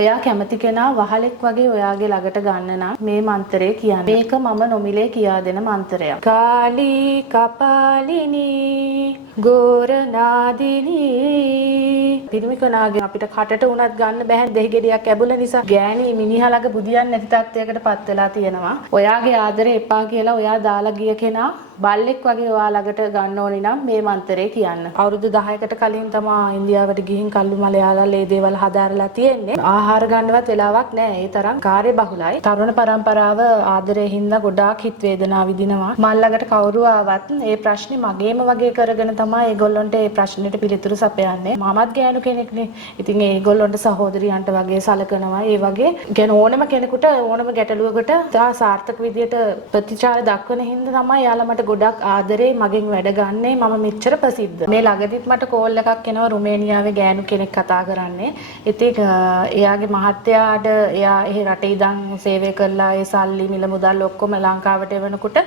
ඔයා කැමති කෙනා වහලෙක් වගේ ඔයාගේ ළඟට ගන්න නම් මේ මන්ත්‍රය කියන්න. මේක මම නොමිලේ කියා දෙන මන්ත්‍රයක්. කාලී කපාලිනී ගෝරනාදිනී. පිරිමි කෙනාගේ අපිට කටට උනත් ගන්න බෑ දෙහි ගෙඩියක් ඇබුල නිසා ගෑණි මිනිහා ළඟ බුදියන් නැති තත්යකට පත් වෙලා තියෙනවා. ඔයාගේ ආදරේ එපා කියලා ඔයා දාලා ගිය කෙනා බල්ලෙක් වගේ ඔයා ළඟට ගන්න ඕනි නම් මේ මන්ත්‍රය කියන්න. අවුරුදු 10කට කලින් තමයි ඉන්දියාවට ගිහින් කල්ලු මලයාලා මේ දේවල් හදාරලා තියෙන්නේ. ආහාර ගන්නවත් වෙලාවක් නැහැ. ඒ තරම් කාර්යබහුලයි. තරුණ පරම්පරාව ආදරේ හින්දා ගොඩාක් හිත වේදනා විඳිනවා. මල් ළඟට කවුරු ආවත් මේ ප්‍රශ්නේ මගේම වගේ කරගෙන තමයි ඒගොල්ලොන්ට මේ ප්‍රශ්නෙට පිළිතුරු සපයන්නේ. මමත් ගෑනු කෙනෙක්නේ. ඉතින් ඒගොල්ලොන්ට සහෝදරියන්ට වගේ සලකනවා. ඒ වගේ ගැන ඕනම කෙනෙකුට ඕනම ගැටලුවකට තා සාර්ථක විදියට ප්‍රතිචාර දක්වන හින්දා තමයි යාලා මට ගොඩක් ආදරේ මගෙන් වැඩ ගන්නේ. මම මෙච්චර ප්‍රසිද්ධ. මේ ළඟදිත් මට කෝල් එකක් එනවා රුමේනියාවේ ගෑනු කෙනෙක් කතා කරන්නේ. ඉතින් එයාගේ මහත්තයාට එයා ඒ රටේ ඉඳන් සේවය කරලා ඒ සල්ලි මිල මුදල් ඔක්කොම ලංකාවට එවනකොට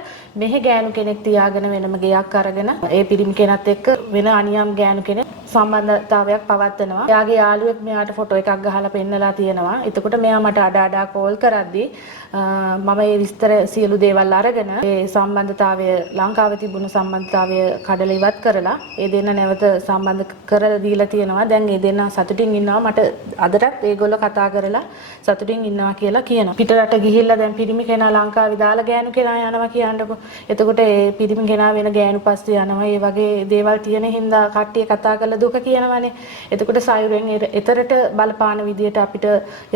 මෙහි ගෑනු කෙනෙක් තියාගෙන වෙනම ගෙයක් අරගෙන ඒ පිරිමි කෙනත් එක්ක වෙන අනියම් ගෑනු කෙනෙක් සම්බන්ධතාවයක් පවත්වනවා. එයාගේ යාළුවෙක් මෙයාට ෆොටෝ එකක් ගහලා පෙන්නලා තියෙනවා. එතකොට මෙයා මට අඩ කෝල් කරද්දී මම මේ විස්තර සියලු දේවල් අරගෙන ඒ සම්බන්ධතාවය ලංකාවේ තිබුණු සම්බන්ධතාවය කඩලා ඉවත් කරලා ඒ දෙන්න නැවත සම්බන්ධ කරලා දීලා තියෙනවා. දැන් ඒ දෙන්න සතුටින් ඉන්නවා. මට අදටත් ඒගොල්ලෝ කතා කරලා සතුටින් ඉන්නවා කියලා කියනවා. පිටරට ගිහිල්ලා දැන් පිරිමි කෙනා ලංකාවේ දාලා ගෑනු කෙනා යනවා කියන්නකො. එතකොට ඒ පිරිමි කෙනා වෙන ගෑනු පස්සේ යනවා. ඒ වගේ දේවල් තියෙන හින්දා කට්ටිය කතා කරලා දුක කියනවානේ. එතකොට සයුරෙන් එතරට බලපාන විදියට අපිට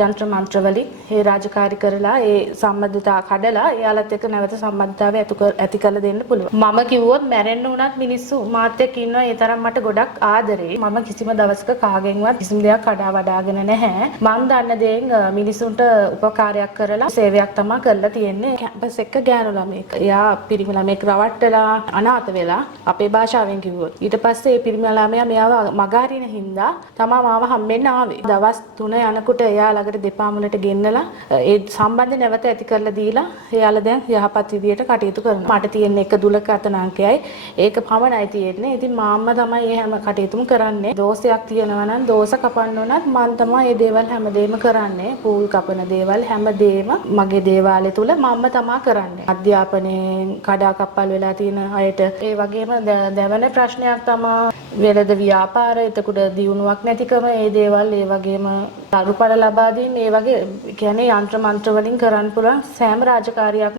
යంత్ర මන්ත්‍ර වලින් ඒ රාජකාරී කරලා ඒ සම්බන්ධතාව කඩලා එයාලත් එක්ක නැවත සම්බන්ධතාවය ඇති කරලා දෙන්න පුළුවන්. මම කිව්වොත් මැරෙන්න උනත් මිනිස්සු මාත් එක්ක ඉන්නවා. ඒ තරම් මට ගොඩක් ආදරේ. මම කිසිම දවසක කාගෙන්වත් කිසිම දෙයක් කඩා වඩාගෙන නැහැ. මම දන්න දේෙන් මිනිසුන්ට උපකාරයක් කරලා සේවයක් තමයි කරලා තියෙන්නේ. කැම්පස් එක ගෑනු ළමෙක්. එයා පිරිමි ළමෙක් රවට්ටලා අනාථ වෙලා අපේ භාෂාවෙන් කිව්වොත්. ඊට පස්සේ ඒ පිරිමි ළමයා මෙයාව මගහරින හින්දා තමයි මාව හම්බෙන්න ආවේ. දවස් 3 යනකොට එයා ළඟට දෙපා මුලට ගෙන්නලා ඒ සම්බන්ධ නැවත ඇති කරලා දීලා එයාලා දැන් යහපත් විදියට කටයුතු කරනවා. මට තියෙන එක දුලකතන අංකයයි ඒක පමණයි තියෙන්නේ. ඉතින් මාම්මා තමයි මේ හැම කටයුතුම කරන්නේ. දෝෂයක් තියෙනවා නම් දෝෂ කපන්න උනත් මම තමයි මේ දේවල් හැමදේම කරන්නේ. පූල් කපන දේවල් හැමදේම මගේ දේවාලය තුල මම තමයි කරන්නේ. අධ්‍යාපනයෙන් කඩාකප්පල් වෙලා තියෙන අයට ඒ වගේම දැවෙන ප්‍රශ්නයක් තමයි වෙළඳ ව්‍යාපාර. එතකොට දියුණුවක් නැතිකම ඒ දේවල් ඒ වගේම තරුපඩ ලබා දීම මේ වගේ කියන්නේ යంత్ర මන්ත්‍ර වලින් කරන්න පුළුවන් සෑම රාජකාරියක්